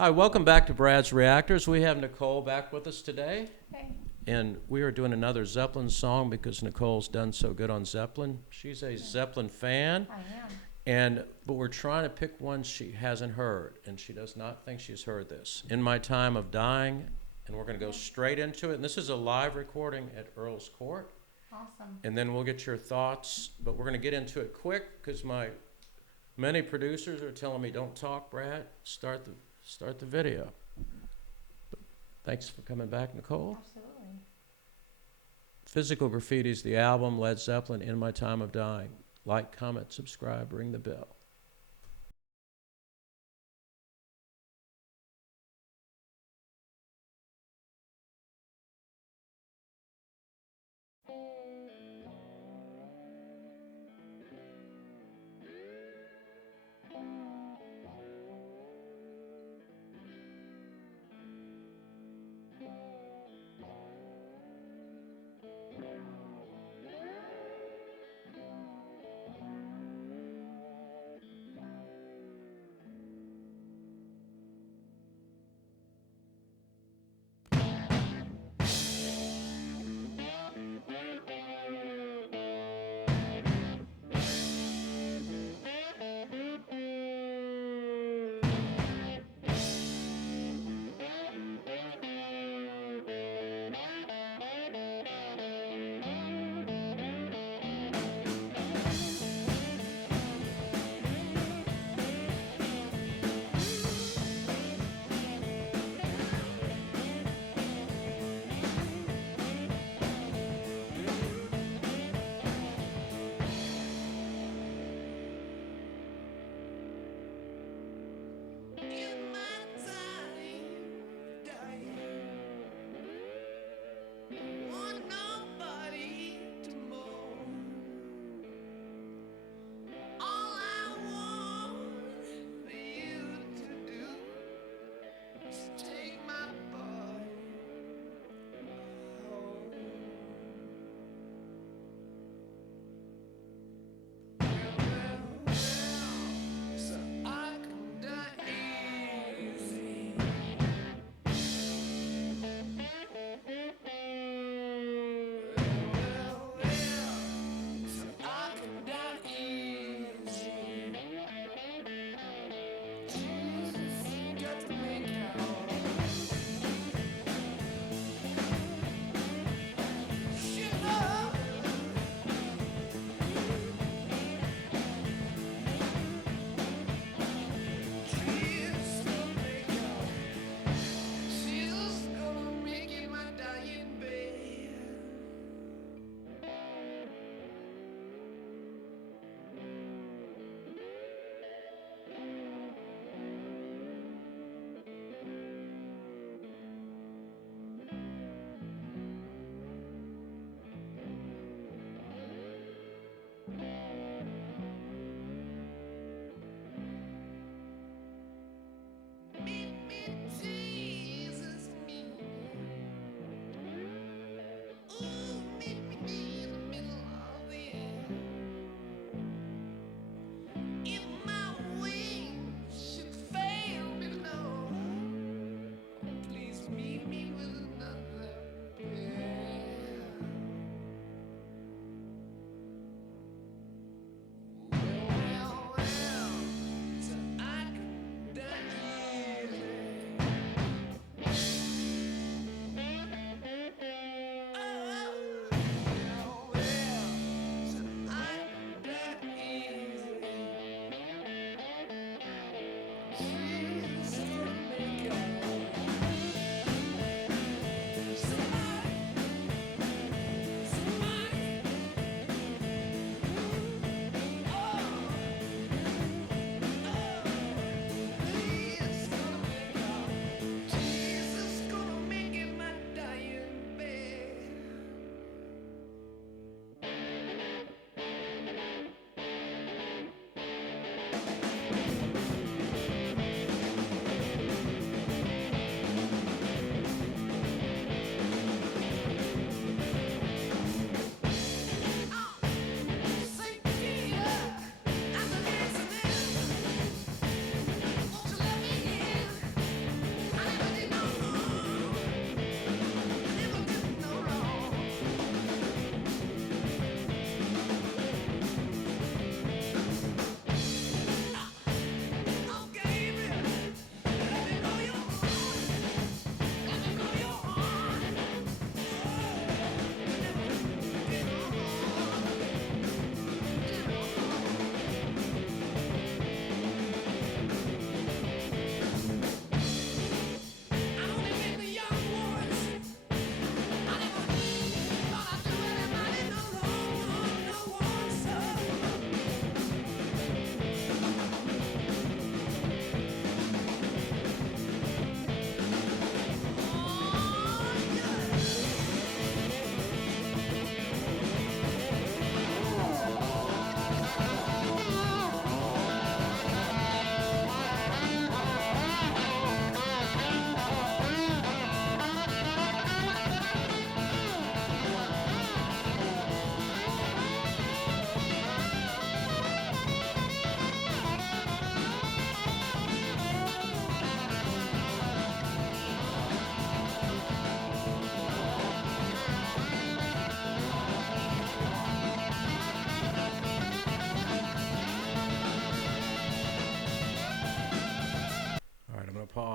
Hi, welcome back to Brad's Reactors. We have Nicole back with us today. Hey. And we are doing another Zeppelin song because Nicole's done so good on Zeppelin. She's a Zeppelin fan. I am. But we're trying to pick one she hasn't heard, and she does not think she's heard this. In My Time of Dying, and we're going to go straight into it. And this is a live recording at Earls Court. Awesome. And then we'll get your thoughts, but we're going to get into it quick because many producers are telling me, don't talk, Brad, start the video. Thanks for coming back, Nicole. Absolutely. Physical Graffiti is the album, Led Zeppelin, In My Time of Dying. Like, comment, subscribe, ring the bell.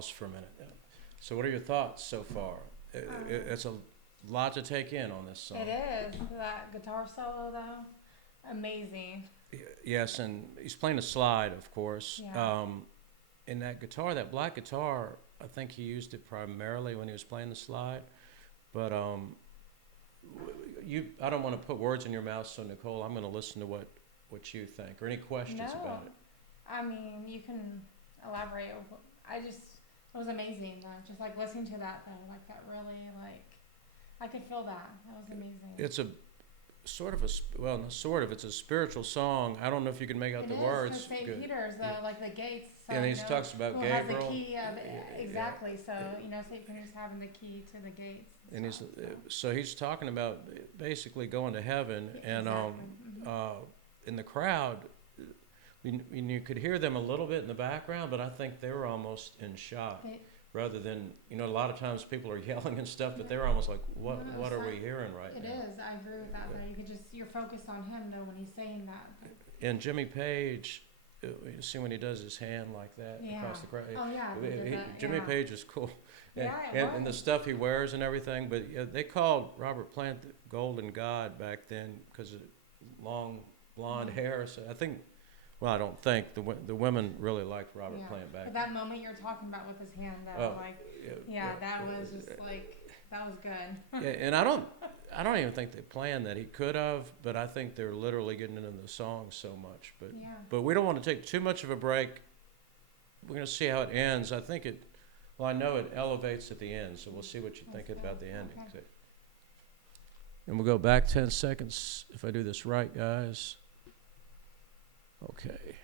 pause for a minute. So what are your thoughts so far? It's a lot to take in on this song. It is. That guitar solo, though, amazing. Yes, and he's playing a slide, of course. Yeah. And that guitar, that black guitar, I think he used it primarily when he was playing the slide. But I don't want to put words in your mouth, so Nicole, I'm going to listen to what you think, or any questions about it. I mean, you can elaborate. It was amazing, though. Just like listening to that, though, like that really, like, I could feel that. That was amazing. It's a it's a spiritual song. I don't know if you can make out the words. It is, St. Peter's, though, like the gates. So, and he talks about who Gabriel. has the key of exactly. So, St. Peter's having the key to the gates. And he's talking about basically going to heaven, and in the crowd, you could hear them a little bit in the background, but I think they were almost in shock. Rather than, a lot of times people are yelling and stuff, but they're almost like, what are we hearing right now? It is. I agree with that, though. You're focused on him, though, when he's saying that. And Jimmy Page, you see when he does his hand like that across the crowd. Oh, yeah. Jimmy Page is cool. And the stuff he wears and everything, but they called Robert Plant the Golden God back then because of long blonde hair. So I think, well, I don't think the women really liked Robert Plant back. But that moment you're talking about with his hand, though, that was just like, that was good. Yeah, and I don't even think they planned that. He could have, but I think they're literally getting into the song so much. But we don't want to take too much of a break. We're going to see how it ends. I know it elevates at the end, so we'll see what you think about the ending. Okay. And we'll go back 10 seconds if I do this right, guys. Okay.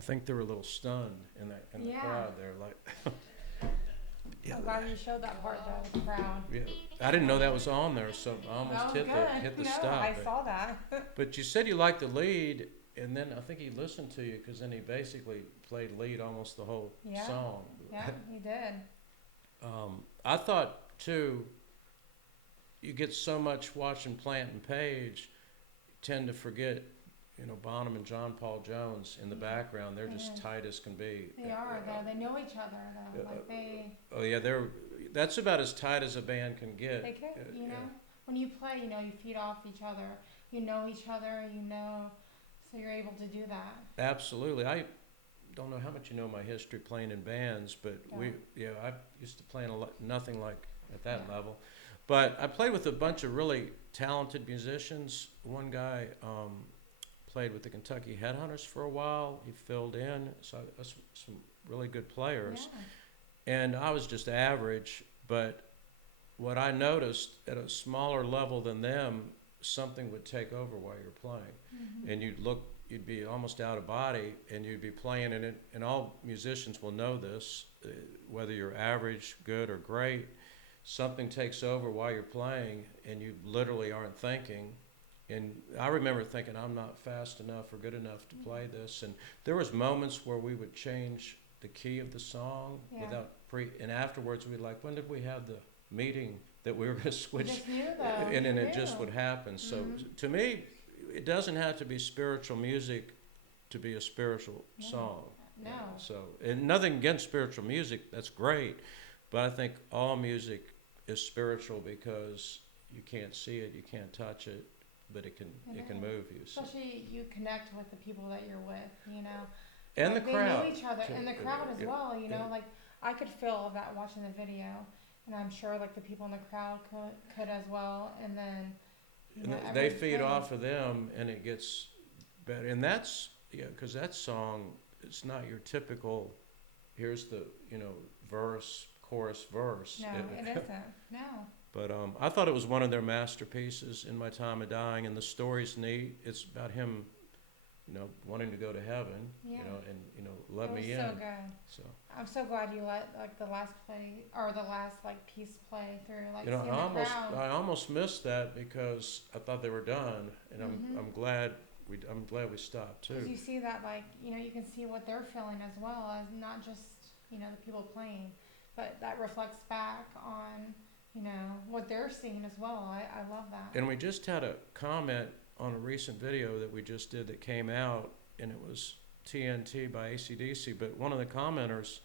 I think they were a little stunned in the Yeah. crowd there, like. Yeah, I'm glad you showed that part though, the crowd. yeah. I didn't know that was on there, so I Oh, almost good. hit the No, stop. I saw that. But you said you liked the lead, and then I think he listened to you because then he basically played lead almost the whole Yeah. song. Yeah, he did. I thought too, you get so much watching Plant and Page, you tend to forget, Bonham and John Paul Jones in the background. They're just tight as can be. They are though. They know each other though. Like they. Oh yeah, that's about as tight as a band can get. They could, when you play, you feed off each other. You know each other. So you're able to do that. Absolutely. I don't know how much you know my history playing in bands, but I used to play in nothing like at that level. But I played with a bunch of really talented musicians. One guy played with the Kentucky Headhunters for a while. He filled in, so that's some really good players. Yeah. And I was just average, but what I noticed at a smaller level than them, something would take over while you're playing. Mm-hmm. And you'd be almost out of body, and you'd be playing in it, and all musicians will know this, whether you're average, good, or great, something takes over while you're playing, and you literally aren't thinking. And I remember thinking, I'm not fast enough or good enough to play this. And there was moments where we would change the key of the song and afterwards we'd when did we have the meeting that we were going to switch? And then it just would happen. So to me, it doesn't have to be spiritual music to be a spiritual song. No. So, and nothing against spiritual music, that's great. But I think all music is spiritual because you can't see it, you can't touch it, but it can move you. So. Especially you connect with the people that you're with, And the crowd. They know each other, and the crowd as well, like I could feel that watching the video, and I'm sure like the people in the crowd could as well, and then they feed off of them, and it gets better. And that's because that song, it's not your typical. Here's the verse, chorus, verse. No, it isn't. No. But I thought it was one of their masterpieces, In My Time of Dying, and the story's neat. It's about him, wanting to go to heaven, and let me in. So good. So I'm so glad you let the last piece play through. I almost missed that because I thought they were done, and I'm glad we stopped too. Because you see that you can see what they're feeling as well as not just the people playing, but that reflects back on what they're seeing as well. I love that. And we just had a comment on a recent video that we just did that came out, and it was TNT by AC/DC, but one of the commenters,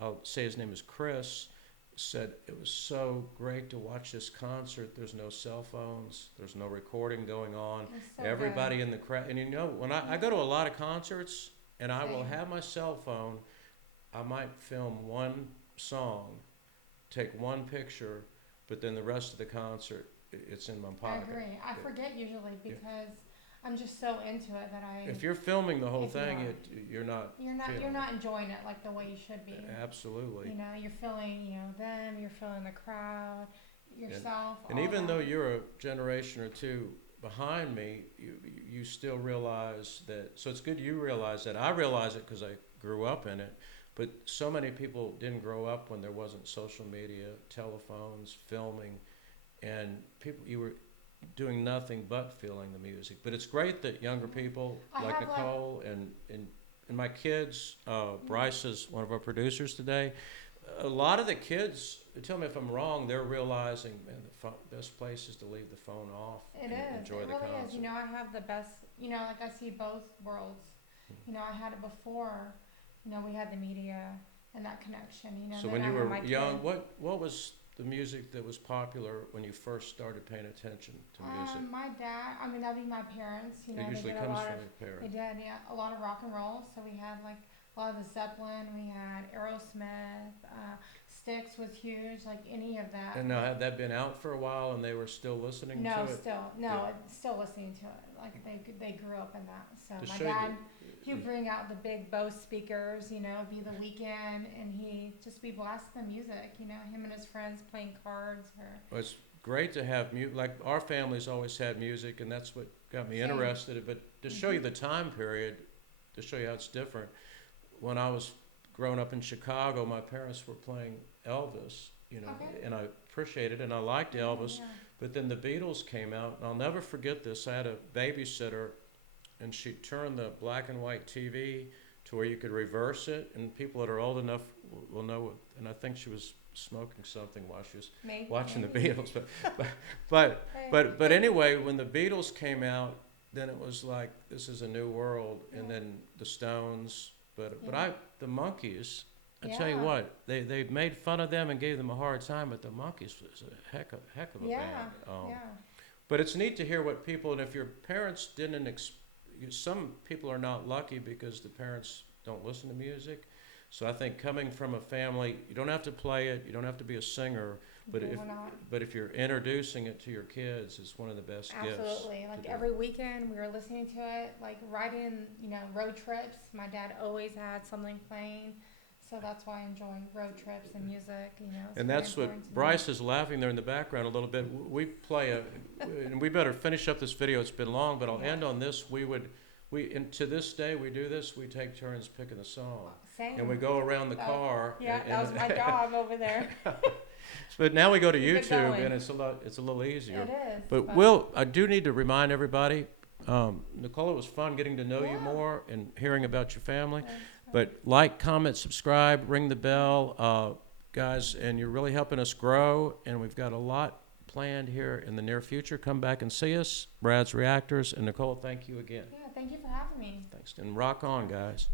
I'll say his name is Chris, said it was so great to watch this concert. There's no cell phones, there's no recording going on. So everybody good. in the crowd, and when I go to a lot of concerts, and I will have my cell phone, I might film one song, take one picture, but then the rest of the concert, it's in my pocket. I agree. I forget usually because I'm just so into it that I. If you're filming the whole thing, you're not. You're not enjoying it like the way you should be. Absolutely. You're feeling them. You're feeling the crowd, yourself. And even though you're a generation or two behind me, you still realize that. So it's good you realize that. I realize it because I grew up in it. But so many people didn't grow up when there wasn't social media, telephones, filming, and you were doing nothing but feeling the music. But it's great that younger people like Nicole and my kids, Bryce is one of our producers today. A lot of the kids, tell me if I'm wrong, they're realizing, man, the best place is to leave the phone off and enjoy the concert. It really is. I have the best, I see both worlds. I had it before. We had the media and that connection. So when you were young, what was the music that was popular when you first started paying attention to music? My dad, that'd be my parents. It usually comes from your parents. They did, a lot of rock and roll. So we had a lot of the Zeppelin. We had Aerosmith. Styx was huge. Any of that. And now had that been out for a while and they were still listening to it? Still listening to it. They grew up in that. So To my show dad. He'd bring out the big Bose speakers, be the weekend, and he'd just be blasting the music, him and his friends playing cards. Well, it's great to have music. Our family's always had music, and that's what got me interested. But to show you the time period, to show you how it's different. When I was growing up in Chicago, my parents were playing Elvis, you know, Okay. and I appreciated it, and I liked Elvis. Yeah. But then the Beatles came out, and I'll never forget this. I had a babysitter, and she turned the black and white TV to where you could reverse it, and people that are old enough will know. And I think she was smoking something while she was Maybe, watching the maybe. Beatles. But anyway, when the Beatles came out, then it was like this is a new world, and Yeah. then the Stones. But Yeah. the Monkees. I tell you Yeah. what, they made fun of them and gave them a hard time, but the Monkees was a heck of a Yeah. band. Yeah. But it's neat to hear what people, and if your parents didn't, some people are not lucky because the parents don't listen to music. So I think coming from a family, you don't have to play it, you don't have to be a singer, but We're not. if you're introducing it to your kids, it's one of the best gifts. Absolutely. Like do. every weekend we were listening to it, like riding, road trips. My dad always had something playing. So that's why I enjoy road trips and music, it's And very that's what important to me. Bryce is laughing there in the background a little bit. We play and we better finish up this video. It's been long, but I'll Yeah. end on this. And to this day, we do this. We take turns picking a song. Same. And we go around the That- car. Yeah, and, that was my job over there. But now we go to Keep it YouTube, going. and it's a little easier. It is. But I do need to remind everybody, Nicole, it was fun getting to know you Yeah. more and hearing about your family. Thanks. But like, comment, subscribe, ring the bell, guys, and you're really helping us grow. And we've got a lot planned here in the near future. Come back and see us. Brad's Reactors. And Nicole, thank you again. Yeah, thank you for having me. Thanks. And rock on, guys.